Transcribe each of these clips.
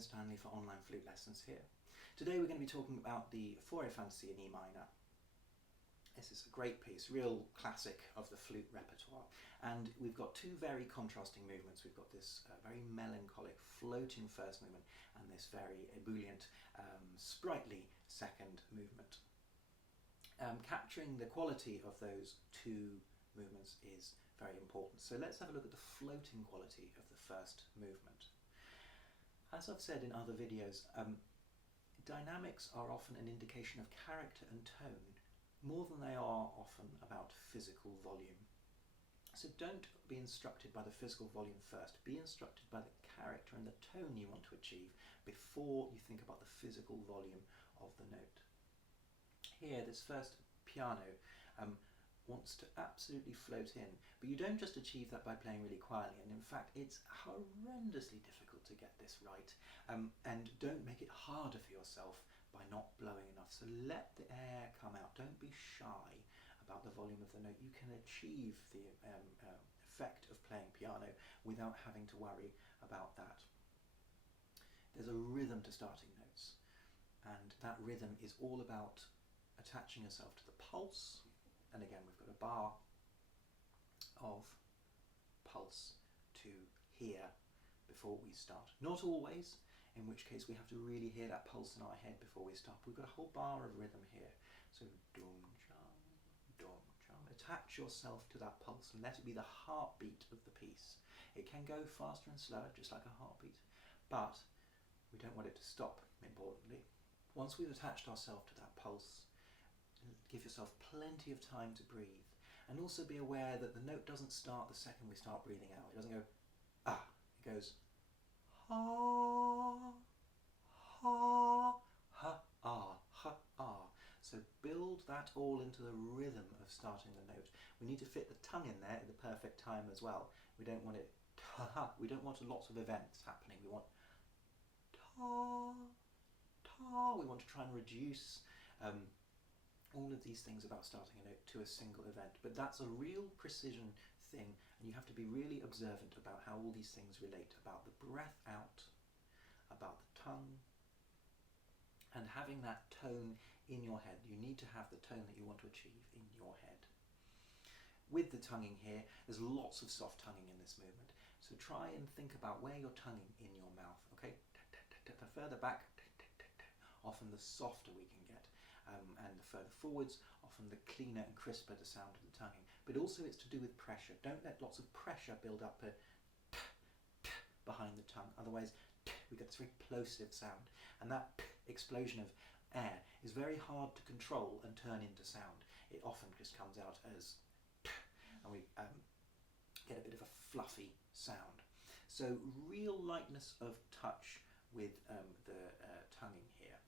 Stanley for Online Flute Lessons here. Today we're going to be talking about the Fauré Fantasie in E minor. This is a great piece, real classic of the flute repertoire, and we've got two very contrasting movements. We've got this very melancholic floating first movement and this very ebullient, sprightly second movement. Capturing the quality of those two movements is very important. So let's have a look at the floating quality of the first movement. As I've said in other videos, dynamics are often an indication of character and tone more than they are often about physical volume. So don't be instructed by the physical volume first. Be instructed by the character and the tone you want to achieve before you think about the physical volume of the note. Here, this first piano wants to absolutely float in, but you don't just achieve that by playing really quietly, and in fact it's horrendously difficult to get this right, and don't make it harder for yourself by not blowing enough. So let the air come out, don't be shy about the volume of the note. You can achieve the effect of playing piano without having to worry about that. There's a rhythm to starting notes, and that rhythm is all about attaching yourself to the pulse. And again, we've got a bar of pulse to hear before we start. Not always, in which case we have to really hear that pulse in our head before we start. We've got a whole bar of rhythm here. So dum chum, dum chum. Attach yourself to that pulse and let it be the heartbeat of the piece. It can go faster and slower, just like a heartbeat, but we don't want it to stop, importantly. Once we've attached ourselves to that pulse, give yourself plenty of time to breathe, and also be aware that the note doesn't start the second we start breathing out. It doesn't go ah, it goes ha, ha, ha, ah, ha, ah. So build that all into the rhythm of starting the note. We need to fit the tongue in there at the perfect time as well. We don't want it ta, we don't want lots of events happening. We want ta, ta. We want to try and reduce all of these things about starting a note to a single event, but that's a real precision thing, and you have to be really observant about how all these things relate, about the breath out, about the tongue, and having that tone in your head. You need to have the tone that you want to achieve in your head. With the tonguing here, there's lots of soft tonguing in this movement, so try and think about where you're tonguing in your mouth, okay? The further back, often the softer we can get. And the further forwards, often the cleaner and crisper the sound of the tonguing. But also it's to do with pressure. Don't let lots of pressure build up behind the tongue. Otherwise, we get this very plosive sound. And that explosion of air is very hard to control and turn into sound. It often just comes out as and we get a bit of a fluffy sound. So real lightness of touch with the tonguing here.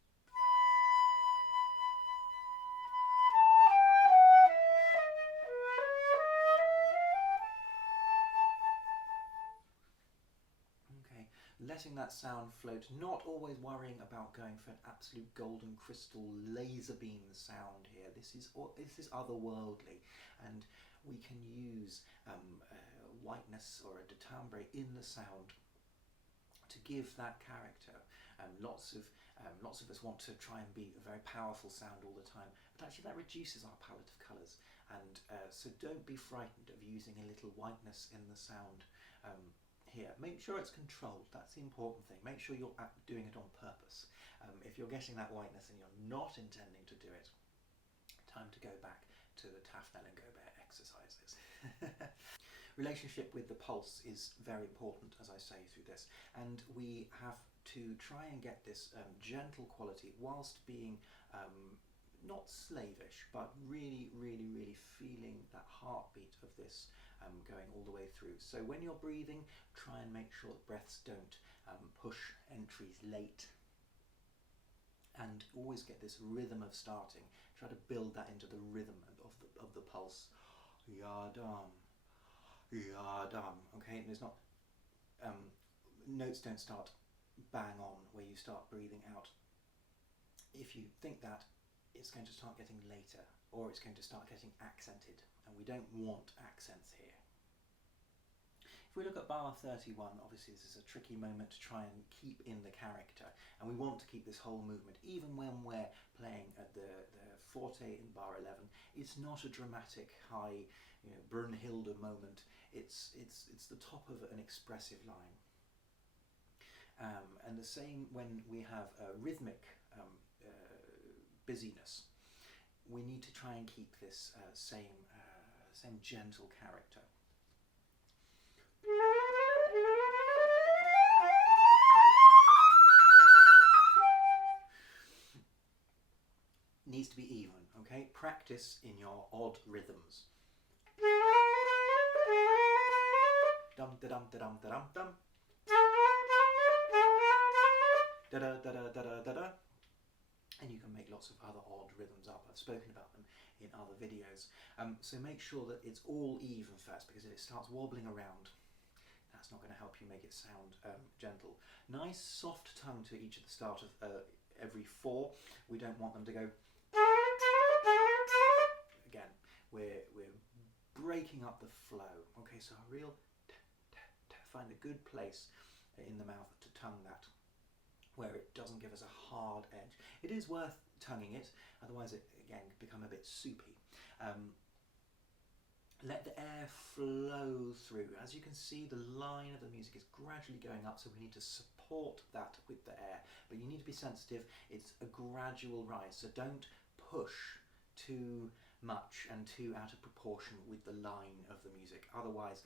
Letting that sound float, not always worrying about going for an absolute golden crystal laser beam sound here. This is otherworldly, and we can use whiteness or a de timbre in the sound to give that character. Lots of us want to try and be a very powerful sound all the time, but actually that reduces our palette of colours, and so don't be frightened of using a little whiteness in the sound here. Make sure it's controlled, that's the important thing. Make sure you're doing it on purpose. If you're getting that whiteness and you're not intending to do it, time to go back to the Tafnel and Gobert exercises. Relationship with the pulse is very important, as I say, through this, and we have to try and get this gentle quality whilst being not slavish, but really, really, really feeling that heartbeat of this going all the way through. So when you're breathing, try and make sure that breaths don't push entries late, and always get this rhythm of starting. Try to build that into the rhythm of the pulse. Yadam, yadam. Okay, there's not notes don't start bang on where you start breathing out. If you think that, it's going to start getting later, or it's going to start getting accented, and we don't want accents here. If we look at bar 31, obviously this is a tricky moment to try and keep in the character, and we want to keep this whole movement, even when we're playing at the forte in bar 11. It's not a dramatic high, Brunhilde moment. It's the top of an expressive line. And the same when we have rhythmic busyness. We need to try and keep this same gentle character. Needs to be even, okay? Practice in your odd rhythms. Dum da dum da dum da dum dum. Da da da da da da da da. And you can make lots of other odd rhythms up. I've spoken about them in other videos. So make sure that it's all even first, because if it starts wobbling around, that's not going to help you make it sound gentle. Nice soft tongue to each at the start of every 4. We don't want them to go. Again, we're breaking up the flow. Okay, so a real find a good place in the mouth to tongue that, where it doesn't give us a hard edge. It is worth tonguing it, otherwise it again can become a bit soupy. Let the air flow through. As you can see, the line of the music is gradually going up, so we need to support that with the air. But you need to be sensitive. It's a gradual rise, so don't push too much and too out of proportion with the line of the music. Otherwise,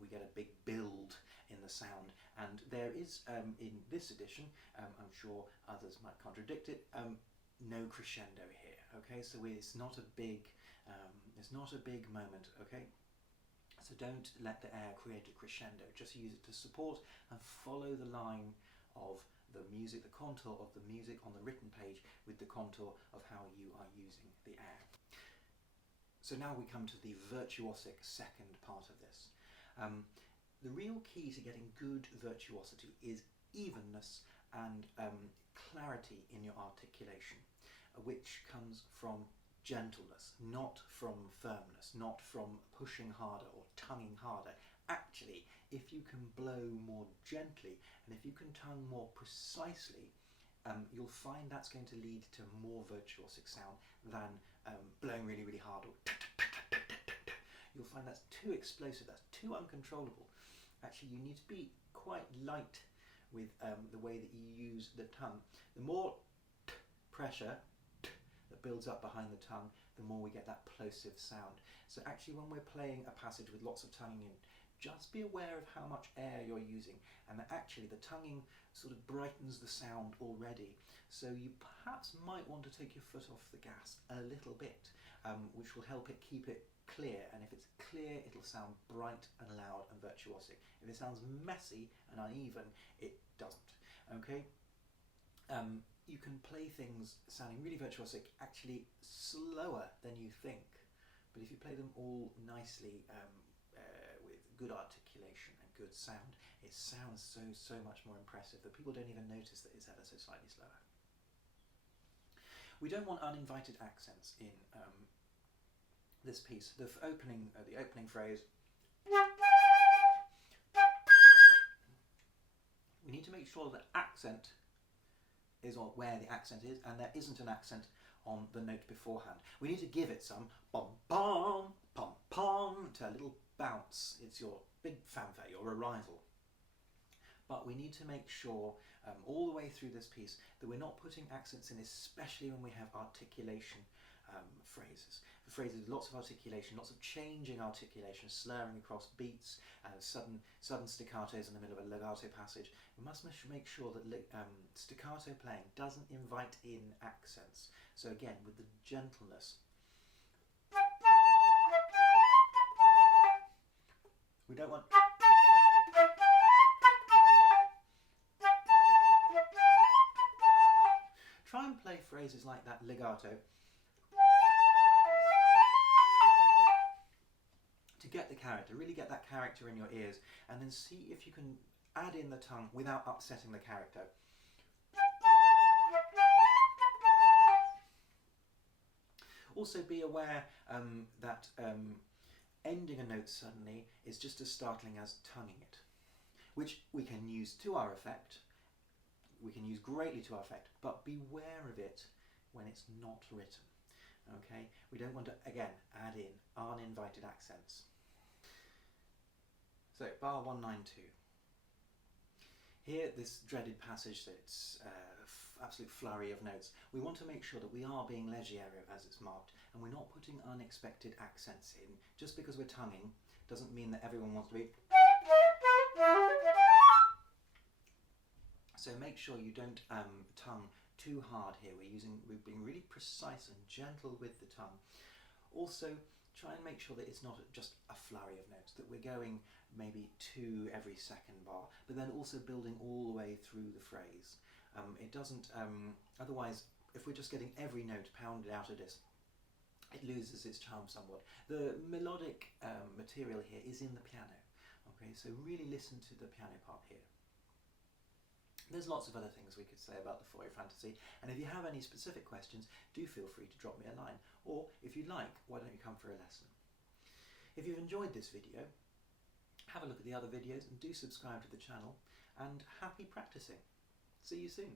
we get a big build in the sound. And there is, in this edition, I'm sure others might contradict it, no crescendo here. Okay, so it's not a big moment. Okay, so don't let the air create a crescendo. Just use it to support and follow the line of the music, the contour of the music on the written page with the contour of how you are using the air. So now we come to the virtuosic second part of this. The real key to getting good virtuosity is evenness and clarity in your articulation, which comes from gentleness, not from firmness, not from pushing harder or tonguing harder. Actually, if you can blow more gently and if you can tongue more precisely, you'll find that's going to lead to more virtuosic sound than blowing really, really hard. Or you'll find that's too explosive, that's too uncontrollable. Actually, you need to be quite light with the way that you use the tongue. The more pressure that builds up behind the tongue, the more we get that plosive sound. So actually, when we're playing a passage with lots of tonguing in, just be aware of how much air you're using, and that actually the tonguing sort of brightens the sound already. So you perhaps might want to take your foot off the gas a little bit, which will help it keep it clear. And if it's clear, it'll sound bright and loud and virtuosic. If it sounds messy and uneven, it doesn't. Okay? You can play things sounding really virtuosic actually slower than you think, but if you play them all nicely with good articulation and good sound, it sounds so much more impressive that people don't even notice that it's ever so slightly slower. We don't want uninvited accents in this piece. The opening phrase. We need to make sure that accent is on where the accent is, and there isn't an accent on the note beforehand. We need to give it some bum bum pum pum to a little bounce. It's your big fanfare, your arrival. But we need to make sure all the way through this piece that we're not putting accents in, especially when we have articulation phrases. Phrases with lots of articulation, lots of changing articulation, slurring across beats, sudden staccatos in the middle of a legato passage. We must make sure that staccato playing doesn't invite in accents. So again, with the gentleness. We don't want... Try and play phrases like that legato to get the character, really get that character in your ears, and then see if you can add in the tongue without upsetting the character. Also be aware that Ending a note suddenly is just as startling as tonguing it, which we can use to our effect. We can use greatly to our effect, but beware of it when it's not written. Okay, we don't want to, again, add in uninvited accents. So, bar 192. Here, this dreaded passage that's absolute flurry of notes, we want to make sure that we are being leggero as it's marked, and we're not putting unexpected accents in. Just because we're tonguing doesn't mean that everyone wants to be. So make sure you don't tongue too hard here. We're being really precise and gentle with the tongue. Also, try and make sure that it's not just a flurry of notes, that we're going maybe 2 every second bar, but then also building all the way through the phrase. It doesn't, otherwise, if we're just getting every note pounded out of this, it loses its charm somewhat. The melodic material here is in the piano. Okay, so really listen to the piano part here. There's lots of other things we could say about the Fauré Fantasie, and if you have any specific questions, do feel free to drop me a line, or if you'd like, why don't you come for a lesson? If you've enjoyed this video, have a look at the other videos and do subscribe to the channel, and happy practicing. See you soon.